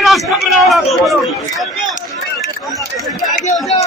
रास्ता बनाओ, आगे हो जाओ।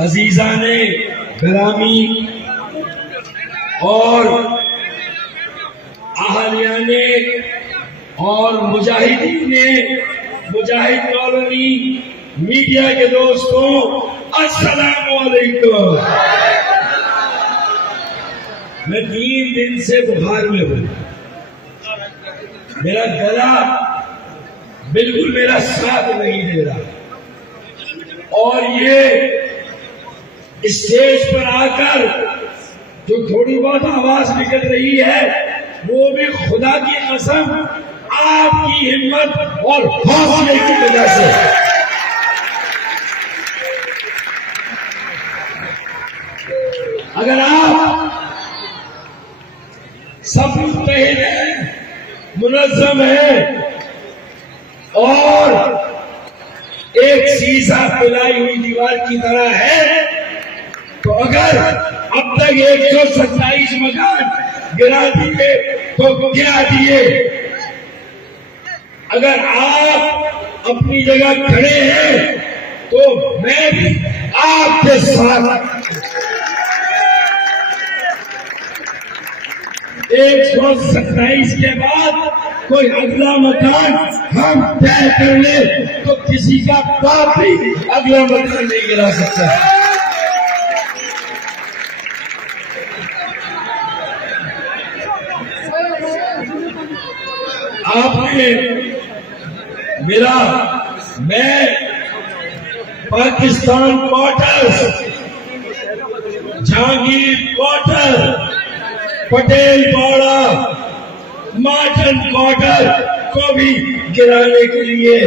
अजीजाने ग्रामी और अहलियाने और मुजाहिदीन मुजाहिद कॉलोनी मीडिया के दोस्तों, अस्सलाम वालेकुम। मैं 3 दिन से बुखार में हूं। मेरा गला बिल्कुल मेरा साथ नहीं दे रहा और ये स्टेज पर आकर जो थोड़ी बहुत आवाज निकल रही है वो भी खुदा की कसम आपकी हिम्मत और हौसले की वजह से। अगर आप सब मुत्तहिद हैं, मुनज़्ज़म है और एक शीशा खुलाई हुई दीवार की तरह है, तो अगर अब तक 127 मकान गिरा दिए तो गिरा दिए। अगर आप अपनी जगह खड़े हैं तो मैं भी आपके साथ। 127 के बाद कोई अगला मकान हम तय कर ले तो किसी का बाप भी अगला मकान नहीं गिरा सकता। आपने मैं पाकिस्तान क्वार्टर्स, जहांगीर क्वार्टर, पटेल पाड़ा, मार्टन क्वार्टर को भी गिराने के लिए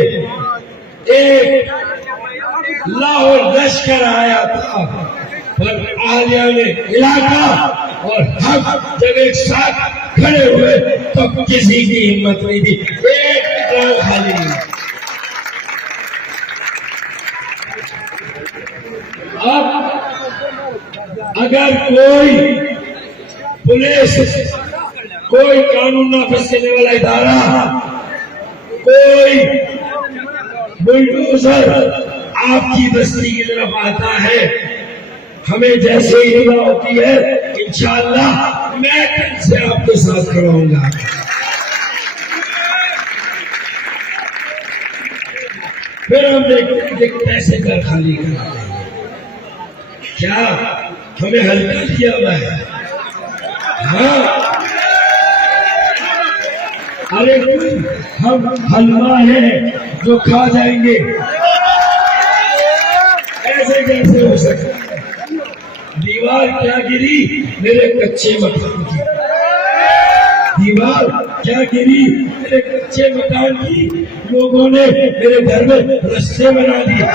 एक लाहौर लश्कर आया था, पर आलिया ने इलाका और हम जब एक साथ खड़े हुए तो किसी की हिम्मत नहीं थी, एक मकान खाली नहीं। अब अगर कोई पुलिस, कोई कानून नाफिज करने वाला इदारा, कोई बुलडोजर आपकी बस्ती की तरफ आता है, हमें जैसे ही इत्तला होती है इंशाअल्लाह मैं कल से आपके साथ खड़ा होऊंगा। फिर हम देखते कैसे घर खाली करते हैं। क्या हमें हल्का किया हुआ है? हाँ, अरे हम हलवा है जो खा जाएंगे, ऐसे कैसे हो सकता है? दीवार क्या गिरी मेरे कच्चे मकान की, दीवार क्या गिरी मेरे कच्चे मकान की। लोगों ने मेरे घर में रास्ते बना दिए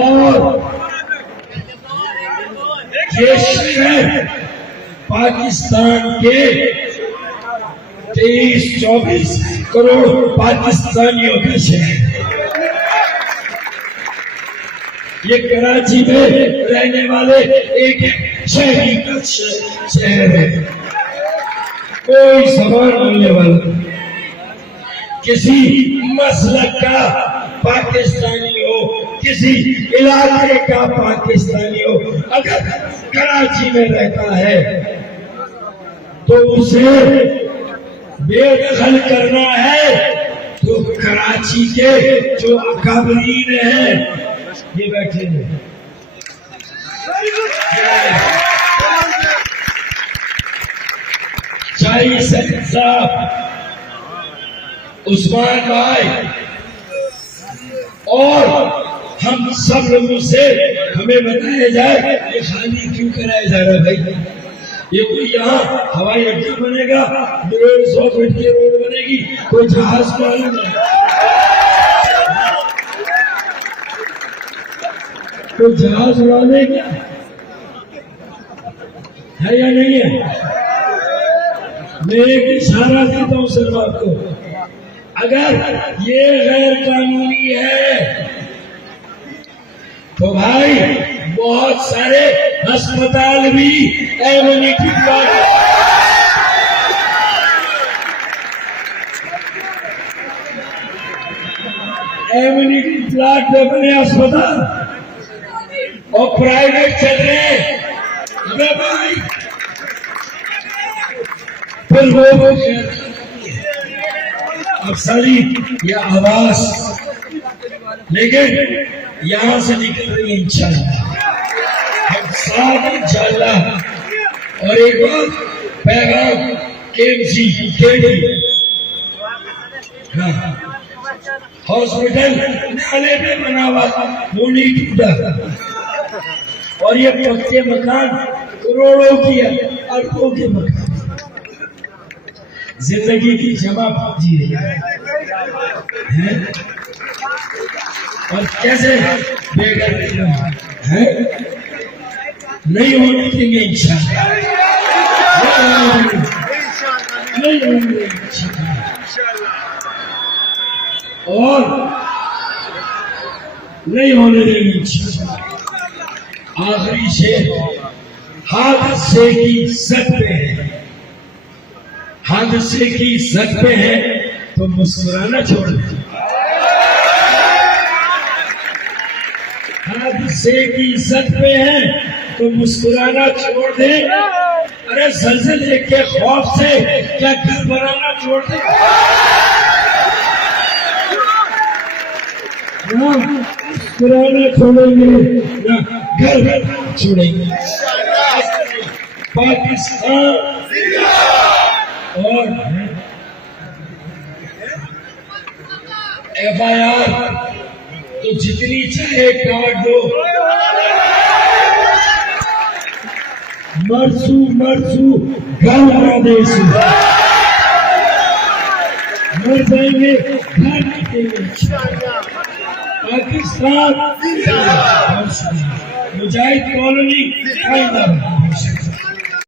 और ये शहर पाकिस्तान के 23-24 करोड़ पाकिस्तानियों का शहर। ये कराची में रहने वाले एक शहरी का शहर है। कोई जबान बोलने वाला, किसी मसलक का पाकिस्तानी हो, किसी इलाके का पाकिस्तानी हो, अगर कराची में रहता है तो उसे बेदखल करना है तो कराची के जो अकाबरीन हैं, ये बैठे हैं, भाई सईद साहब, उस्मान भाई और हम सब लोगों से हमें बताया जाए ये खाली क्यों कराया जा रहा है भाई। ये कोई यहाँ हवाई अड्डा बनेगा, 150 फीट की रोड बनेगी, कोई जहाज मालूम है, कोई जहाज उड़ाने क्या है या नहीं है। मैं एक इशारा देता हूँ सरकार को, अगर ये गैर कानूनी है तो भाई बहुत सारे अस्पताल भी एम्यूनिटी प्लाट पे बने अस्पताल और प्राइवेट चल रहे हैं। अबे भाई फिर वो अब सारी ये आवाज लेकिन यहां से निकल रही है इंशाल्लाह, हम साथ इंशाल्लाह। और एक बार पैगाम केएमसी केडी हॉस्पिटल नाले पे बना हुआ वो नहीं टूटा, और ये पक्के मकान करोड़ों की है, अरबों के मकान जिंदगी की जमा पूंजी है और कैसे बेघर है नहीं होने देंगे इंशाल्लाह, नहीं होने और नहीं होने देंगे इंशाल्लाह। आखिरी शेर, हादसे की सद पे है, हादसे की सद पे है तो मुस्कुराना छोड़ दे, हादसे की सद पे है तो मुस्कुराना छोड़ दे। अरे ज़लज़ले के खौफ से क्या घर बनाना छोड़ दे, ना मुस्कुराना छोड़ेंगे ना घर छोड़ेंगे। पाकिस्तान और FIR तो जितनी चाहे काट दो, मरसू मरसू घर बना देश, मर जाएंगे घर जीतेंगे। पाकिस्तान मुजाहिद कॉलोनी